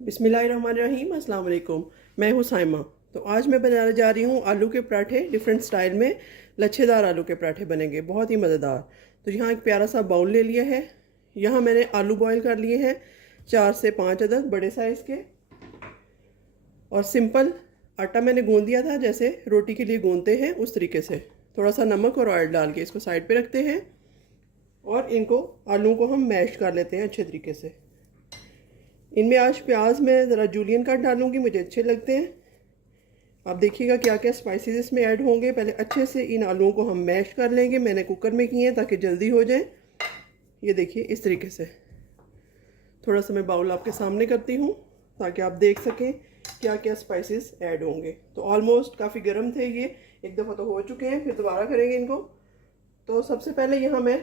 बिस्मिल्लाहिर्रहमानिर्रहीम, अस्सलाम वालेकुम। मैं हूँ साइमा। तो आज मैं बनाने जा रही हूँ आलू के पराठे। डिफरेंट स्टाइल में लच्छेदार आलू के पराठे बनेंगे, बहुत ही मज़ेदार। तो यहाँ एक प्यारा सा बाउल ले लिया है। यहाँ मैंने आलू बॉईल कर लिए हैं 4 से 5 अदद बड़े साइज़ के। और सिंपल आटा मैंने गूंद दिया था, जैसे रोटी के लिए गूंदते हैं उस तरीके से। थोड़ा सा नमक और ऑयल डाल के इसको साइड पे रखते हैं और इनको आलू को हम मैश कर लेते हैं अच्छे तरीके से। इनमें आज प्याज मैं ज़रा जूलियन कट डालूंगी, मुझे अच्छे लगते हैं। आप देखिएगा क्या क्या स्पाइसेस इसमें ऐड होंगे। पहले अच्छे से इन आलूओं को हम मैश कर लेंगे। मैंने कुकर में किए हैं ताकि जल्दी हो जाए। ये देखिए इस तरीके से। थोड़ा सा मैं बाउल आपके सामने करती हूँ ताकि आप देख सकें क्या क्या स्पाइसेस ऐड होंगे। तो ऑलमोस्ट काफ़ी गर्म थे ये, एक दफ़ा तो हो चुके हैं, फिर दोबारा करेंगे इनको। तो सबसे पहले यहाँ मैं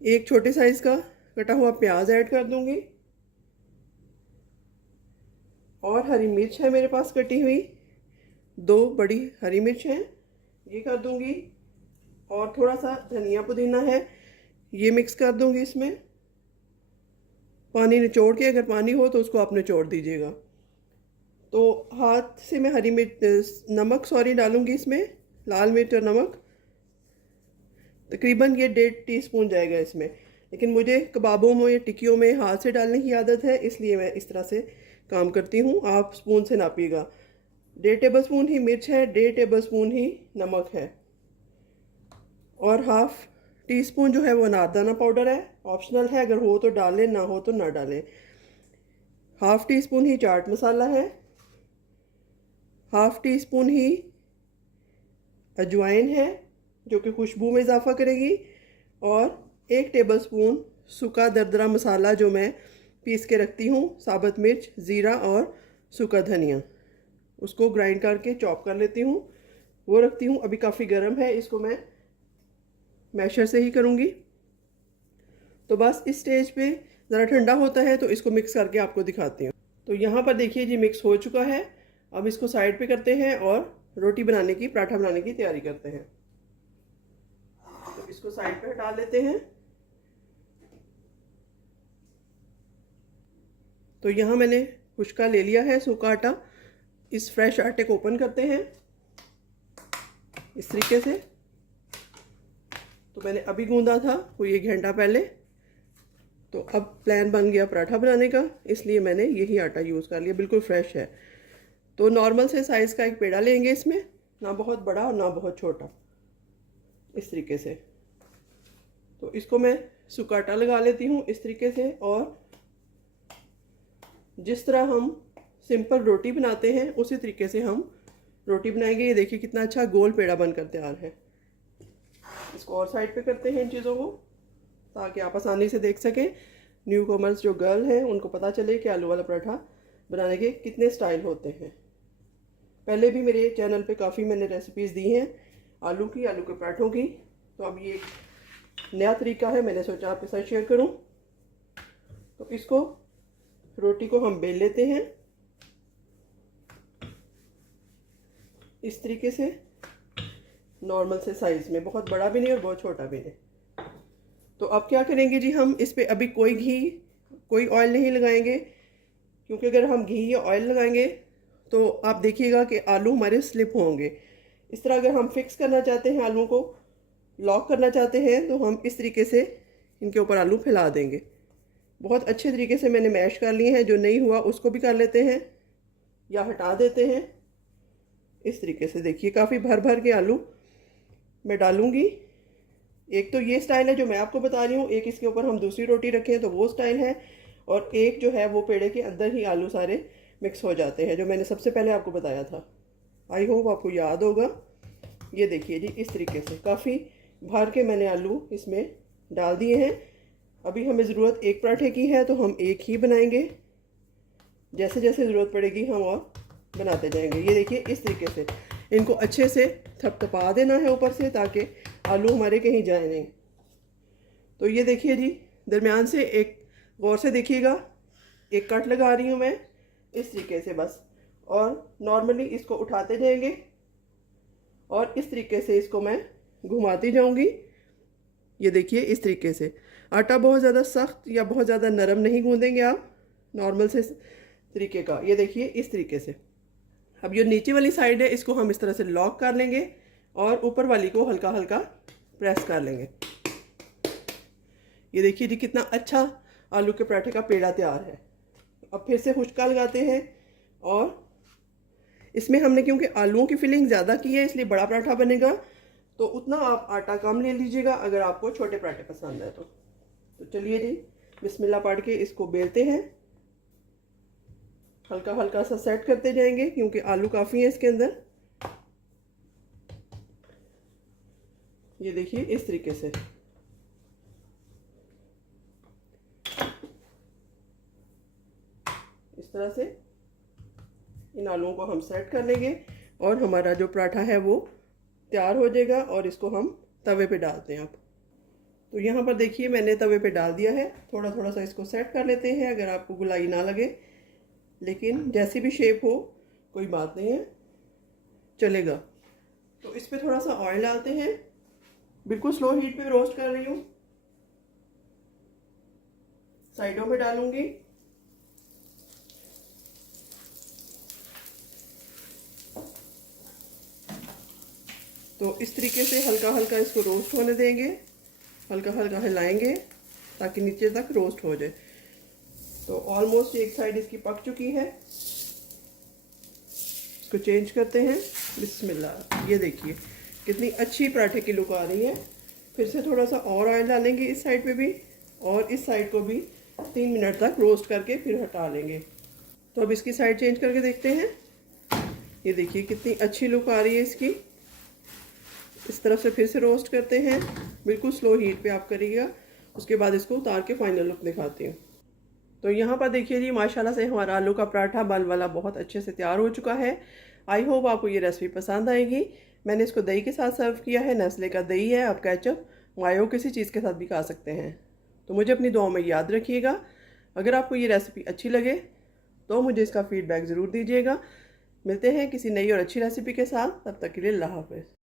एक छोटे साइज़ का कटा हुआ प्याज ऐड कर दूंगी और हरी मिर्च है मेरे पास कटी हुई, 2 बड़ी हरी मिर्च हैं, ये कर दूंगी। और थोड़ा सा धनिया पुदीना है, ये मिक्स कर दूंगी इसमें। पानी निचोड़ के, अगर पानी हो तो उसको आप निचोड़ दीजिएगा। तो हाथ से मैं हरी मिर्च नमक डालूंगी इसमें, लाल मिर्च और नमक। तकरीबन ये 1.5 टीस्पून जाएगा इसमें, लेकिन मुझे कबाबों में या टिक्कियों में हाथ से डालने की आदत है, इसलिए मैं इस तरह से काम करती हूँ। आप स्पून से नापिएगा। 1.5 टेबल स्पून ही मिर्च है, 1.5 टेबल स्पून ही नमक है और हाफ टी स्पून जो है वो अनारदाना पाउडर है, ऑप्शनल है, अगर हो तो डालें, ना हो तो ना डालें। हाफ टी स्पून ही चाट मसाला है, हाफ टी स्पून ही अजवाइन है जो कि खुशबू में इजाफा करेगी, और 1 टेबल स्पून सूखा दरदरा मसाला जो मैं पीस के रखती हूँ, साबुत मिर्च, ज़ीरा और सूखा धनिया, उसको ग्राइंड करके चॉप कर लेती हूँ, वो रखती हूँ। अभी काफ़ी गर्म है, इसको मैं मैशर से ही करूँगी। तो बस इस स्टेज पे ज़रा ठंडा होता है तो इसको मिक्स करके आपको दिखाती हूँ। तो यहाँ पर देखिए जी मिक्स हो चुका है। अब इसको साइड पे करते हैं और रोटी बनाने की, पराठा बनाने की तैयारी करते हैं। तो इसको साइड पे हटा लेते हैं। तो यहाँ मैंने खुश्का ले लिया है, सूखा आटा। इस फ्रेश आटे को ओपन करते हैं इस तरीके से। तो मैंने अभी गूंदा था कोई 1 घंटा पहले। तो अब प्लान बन गया पराठा बनाने का, इसलिए मैंने यही आटा यूज़ कर लिया, बिल्कुल फ्रेश है। तो नॉर्मल से साइज़ का एक पेड़ा लेंगे इसमें, ना बहुत बड़ा और ना बहुत छोटा, इस तरीके से। तो इसको मैं सूखा आटा लगा लेती हूँ इस तरीके से। और जिस तरह हम सिंपल रोटी बनाते हैं उसी तरीके से हम रोटी बनाएंगे। ये देखिए कितना अच्छा गोल पेड़ा बनकर तैयार है। इसको और साइड पे करते हैं इन चीज़ों को, ताकि आप आसानी से देख सकें। न्यू कमर्स जो गर्ल हैं उनको पता चले कि आलू वाला पराठा बनाने के कितने स्टाइल होते हैं। पहले भी मेरे चैनल पे काफ़ी मैंने रेसिपीज़ दी हैं आलू की, आलू के पराठों की। तो अब ये एक नया तरीका है, मैंने सोचा आपके साथ शेयर करूं। तो इसको रोटी को हम बेल लेते हैं इस तरीके से, नॉर्मल से साइज़ में, बहुत बड़ा भी नहीं और बहुत छोटा भी नहीं। तो अब क्या करेंगे जी, हम इस पे अभी कोई घी कोई ऑयल नहीं लगाएंगे, क्योंकि अगर हम घी या ऑयल लगाएंगे तो आप देखिएगा कि आलू हमारे स्लिप होंगे। इस तरह अगर हम फिक्स करना चाहते हैं, आलू को लॉक करना चाहते हैं, तो हम इस तरीके से इनके ऊपर आलू फैला देंगे। बहुत अच्छे तरीके से मैंने मैश कर लिए हैं। जो नहीं हुआ उसको भी कर लेते हैं या हटा देते हैं इस तरीके से। देखिए काफ़ी भर भर के आलू मैं डालूंगी। एक तो ये स्टाइल है जो मैं आपको बता रही हूँ, एक इसके ऊपर हम दूसरी रोटी रखें तो वो स्टाइल है, और एक जो है वो पेड़े के अंदर ही आलू सारे मिक्स हो जाते हैं, जो मैंने सबसे पहले आपको बताया था। आई होप आपको याद होगा। ये देखिए जी इस तरीके से काफ़ी भर के मैंने आलू इसमें डाल दिए हैं। अभी हमें ज़रूरत एक पराठे की है तो हम एक ही बनाएंगे, जैसे जैसे ज़रूरत पड़ेगी हम और बनाते जाएंगे। ये देखिए इस तरीके से इनको अच्छे से थपथपा देना है ऊपर से, ताकि आलू हमारे कहीं जाए नहीं। तो ये देखिए जी दरमियान से एक, गौर से देखिएगा, एक कट लगा रही हूँ मैं इस तरीके से बस, और नॉर्मली इसको उठाते जाएंगे और इस तरीके से इसको मैं घुमाती जाऊंगी। ये देखिए इस तरीके से। आटा बहुत ज़्यादा सख्त या बहुत ज़्यादा नरम नहीं गूंदेंगे आप, नॉर्मल से तरीके का। ये देखिए इस तरीके से। अब ये नीचे वाली साइड है, इसको हम इस तरह से लॉक कर लेंगे और ऊपर वाली को हल्का हल्का प्रेस कर लेंगे। ये देखिए जी कितना अच्छा आलू के पराठे का पेड़ा तैयार है। अब फिर से खुशका लगाते हैं और इसमें हमने क्योंकि आलूओं की फिलिंग ज़्यादा की है इसलिए बड़ा पराठा बनेगा, तो उतना आप आटा कम ले लीजिएगा अगर आपको छोटे पराठे पसंद है तो चलिए जी बिस्मिल्लाह पढ़ के इसको बेलते हैं। हल्का हल्का सा सेट करते जाएंगे क्योंकि आलू काफ़ी है इसके अंदर। ये देखिए इस तरीके से। इस तरह से इन आलूओं को हम सेट कर लेंगे और हमारा जो पराठा है वो तैयार हो जाएगा और इसको हम तवे पे डालते हैं। अब तो यहाँ पर देखिए मैंने तवे पे डाल दिया है। थोड़ा थोड़ा सा इसको सेट कर लेते हैं, अगर आपको गुलाई ना लगे, लेकिन जैसी भी शेप हो कोई बात नहीं है, चलेगा। तो इस पे थोड़ा सा ऑयल डालते हैं, बिल्कुल स्लो हीट पे रोस्ट कर रही हूँ। साइडों में डालूंगी। तो इस तरीके से हल्का हल्का इसको रोस्ट होने देंगे, हल्का हल्का हिलाएंगे ताकि नीचे तक रोस्ट हो जाए। तो ऑलमोस्ट एक साइड इसकी पक चुकी है, इसको चेंज करते हैं। बिस्मिल्लाह। ये देखिए कितनी अच्छी पराठे की लुक आ रही है। फिर से थोड़ा सा और ऑयल डालेंगे इस साइड पे भी और इस साइड को भी 3 मिनट तक रोस्ट करके फिर हटा लेंगे। तो अब इसकी साइड चेंज करके देखते हैं। ये देखिए कितनी अच्छी लुक आ रही है इसकी। इस तरफ से फिर से रोस्ट करते हैं, बिल्कुल स्लो हीट पे आप करिएगा। उसके बाद इसको उतार के फाइनल लुक दिखाती हूँ। तो यहाँ पर देखिए जी माशाल्लाह से हमारा आलू का पराठा बल वाला बहुत अच्छे से तैयार हो चुका है। आई होप आपको ये रेसिपी पसंद आएगी। मैंने इसको दही के साथ सर्व किया है। नेस्ले का दही है, आप केचप मायो किसी चीज़ के साथ भी खा सकते हैं। तो मुझे अपनी दुआओं में याद रखिएगा। अगर आपको ये रेसिपी अच्छी लगे तो मुझे इसका फीडबैक ज़रूर दीजिएगा। मिलते हैं किसी नई और अच्छी रेसिपी के साथ, तब तक के लिए अल्लाह हाफ़िज़।